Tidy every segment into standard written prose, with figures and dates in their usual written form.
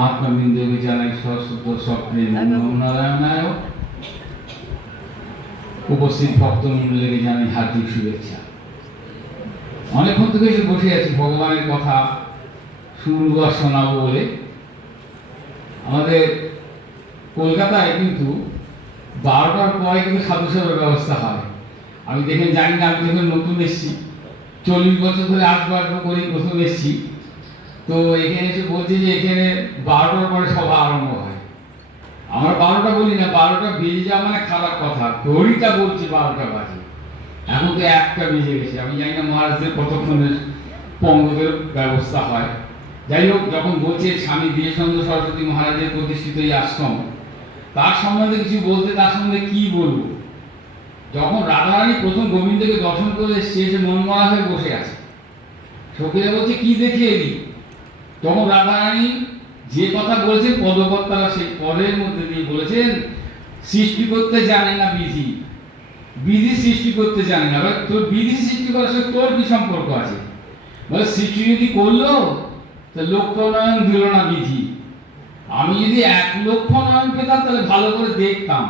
মহাত্মা বৃন্দকে জানাই সশ্রদ্ধ স্বপ্নের নারায়ণায়। উপস্থিত ভক্তমণ্ডলীকে জানাই হার্দিক শুভেচ্ছা। অনেকক্ষণ থেকে এসে বসে আছি ভগবানের কথা শুনবো আর শোনাবো বলে। আমাদের কলকাতায় কিন্তু 12টার পরে কিন্তু সাধু সেবার ব্যবস্থা হয়। আমি দেখে জানি না, আমি যখন নতুন এসেছি, 40 বছর ধরে আসবো করেই প্রথম এসেছি। তো এখানে এসে বলছে যে এখানে 12টার পরে সভা আরম্ভ হয়। আমরা 12টা বলি না, 12টা বেজে যাওয়া মানে খারাপ কথা। ঘড়িটা বলছি 12টা বাজে, এখন তো 1টা বেজে গেছে। আমি জানি না মহারাজদের কতক্ষণের পঙ্গতের ব্যবস্থা হয়। যাই হোক, যখন বলছে স্বামী বিবেকানন্দ সরস্বতী মহারাজের প্রতিষ্ঠিত এই আশ্রম, তার সম্বন্ধে কিছু বলতে, তার সম্বন্ধে কি বলবো। যখন রাধারানী প্রথম গোবিন্দকে দর্শন করে সে মনমরা হয়ে বসে আছে, সখীরা বলছে কি দেখে এলি, তখন রাধারানী যে কথা বলেছেন পদকর্তারা সেই পদের মধ্যে দিয়ে বলেছেন, সৃষ্টি করতে জানে না বিধি, বিধি সৃষ্টি করতে জানে না। তোর বিধি সৃষ্টি করার সাথে তোর কি সম্পর্ক আছে? বলে সৃষ্টি যদি করলো তো লক্ষ নয়ন দিল না বিধি। আমি যদি 1 লক্ষ নয়ন পেতাম তাহলে ভালো করে দেখতাম।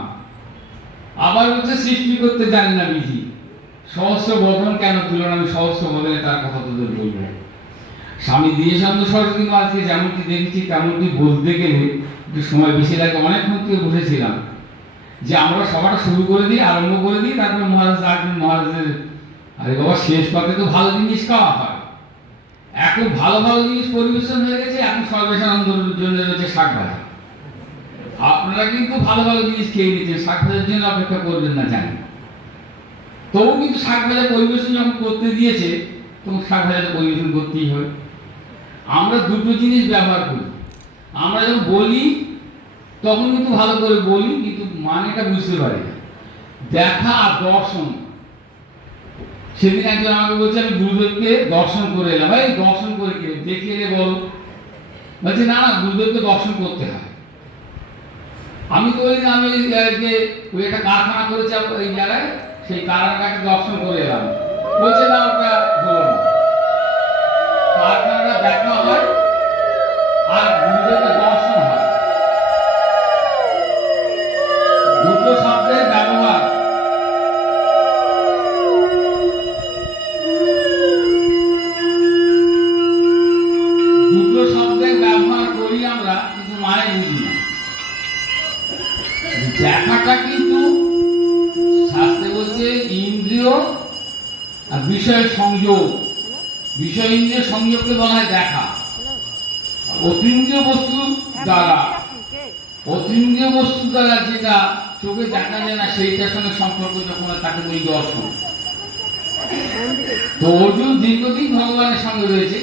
আবার হচ্ছে সৃষ্টি করতে জানি না বিধি, সহস্র বদন কেন তুলনা, আমি সহস্র বদনে তার কথা তোদের বলবো। স্বামী বিবেকানন্দ সরস্বতী মহারাজকে যেমনটি দেখেছি তেমনটি বলতে গেলে একটু সময় বেশি লাগে। অনেকক্ষণ থেকে বসেছিলাম যে আমরা সবাটা শুরু করে দিই, আরম্ভ করে দিই, তারপরে মহারাজ ডাকবেন। মহারাজের আরে বাবা, শেষ পাতে তো ভালো জিনিস খাওয়া হয়। এখন ভালো ভালো জিনিস পরিবেশন হয়ে গেছে, এখন সর্বেশানন্দের জন্য রয়েছে শাক ভাজা। আপনারা কিন্তু ভালো ভালো জিনিস খেয়ে নিচ্ছেন, শাক ভাজার জন্য অপেক্ষা করবেন না জানি। তবু কিন্তু শাক ভাজা পরিবেশন যখন করতে দিয়েছে তখন শাক ভাজাটা পরিবেশন করতেই হয়। আমরা দুটো জিনিস ব্যবহার করি। আমরা যখন বলি তখন কিন্তু ভালো করে বলি, কিন্তু মানেটা বুঝতে পারি না। দেখা আর দর্শন। সেদিন একজন আমাকে বলছে আমি গুরুদেবকে দর্শন করে এলাম। ভাই দর্শন করে কি দেখিয়ে দে বলো। বলছে না না, গুরুদেবকে দর্শন করতে হয়। আমি তো বলি না, আমি ওই একটা কারখানা করেছে এই জায়গায়, সেই কারখানাটাকে দর্শন করে এলাম। বলছে না, ওটা হলো না। কারখানাটা দেখা হয় আর গুরুদেবকে দর্শন হয়। দুটো শব্দের ব্যবহার। দুটো শব্দের ব্যবহার করি আমরা, কিন্তু মানে বুঝি না। দেখাটা কিন্তু শাস্ত্রে বলছে ইন্দ্রিয় আর বিষয়ের সংযোগ। বিষয় ইন্দ্রিয় সংযোগকে বলা হয় দেখা। অতীন্দ্রিয় বস্তু দ্বারা যেটা চোখে দেখা যায় না, সেইটার সঙ্গে সম্পর্ক যখন তাকে বলি দর্শন। তো অর্জুন দীর্ঘদিন ভগবানের সঙ্গে রয়েছে,